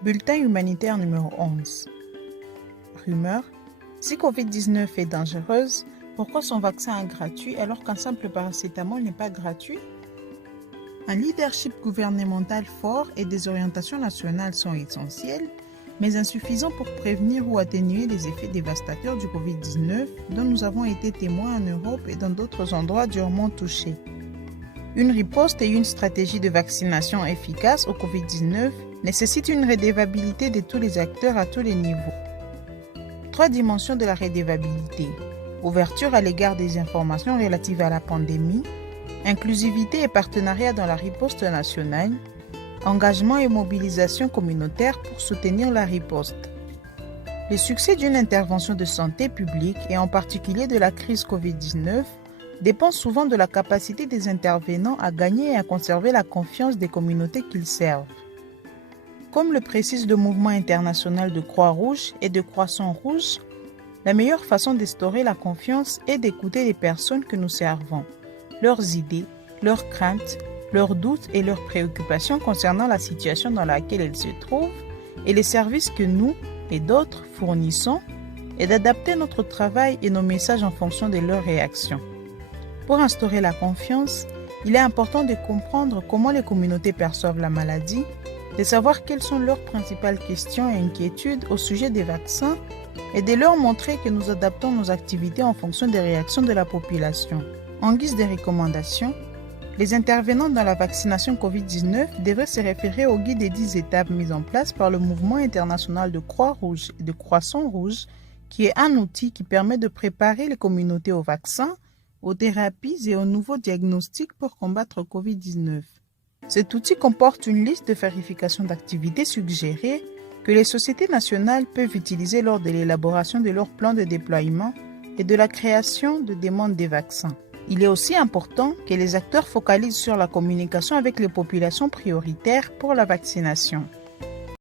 Bulletin humanitaire numéro 11. Rumeur. Si Covid-19 est dangereuse, pourquoi son vaccin est gratuit alors qu'un simple paracétamol n'est pas gratuit? Un leadership gouvernemental fort et des orientations nationales sont essentielles, mais insuffisants pour prévenir ou atténuer les effets dévastateurs du Covid-19 dont nous avons été témoins en Europe et dans d'autres endroits durement touchés. Une riposte et une stratégie de vaccination efficace au Covid-19 nécessitent une redevabilité de tous les acteurs à tous les niveaux. 3 dimensions de la redevabilité. Ouverture à l'égard des informations relatives à la pandémie, inclusivité et partenariat dans la riposte nationale, engagement et mobilisation communautaire pour soutenir la riposte. Le succès d'une intervention de santé publique et en particulier de la crise Covid-19 dépend souvent de la capacité des intervenants à gagner et à conserver la confiance des communautés qu'ils servent. Comme le précise le mouvement international de Croix-Rouge et de Croissant-Rouge, la meilleure façon d'instaurer la confiance est d'écouter les personnes que nous servons, leurs idées, leurs craintes, leurs doutes et leurs préoccupations concernant la situation dans laquelle elles se trouvent et les services que nous et d'autres fournissons et d'adapter notre travail et nos messages en fonction de leurs réactions. Pour instaurer la confiance, il est important de comprendre comment les communautés perçoivent la maladie, de savoir quelles sont leurs principales questions et inquiétudes au sujet des vaccins et de leur montrer que nous adaptons nos activités en fonction des réactions de la population. En guise de recommandations, les intervenants dans la vaccination COVID-19 devraient se référer au guide des 10 étapes mises en place par le mouvement international de Croix-Rouge et de Croissant-Rouge, qui est un outil qui permet de préparer les communautés aux vaccins, aux thérapies et aux nouveaux diagnostics pour combattre COVID-19. Cet outil comporte une liste de vérification d'activités suggérées que les sociétés nationales peuvent utiliser lors de l'élaboration de leur plan de déploiement et de la création de demandes des vaccins. Il est aussi important que les acteurs focalisent sur la communication avec les populations prioritaires pour la vaccination.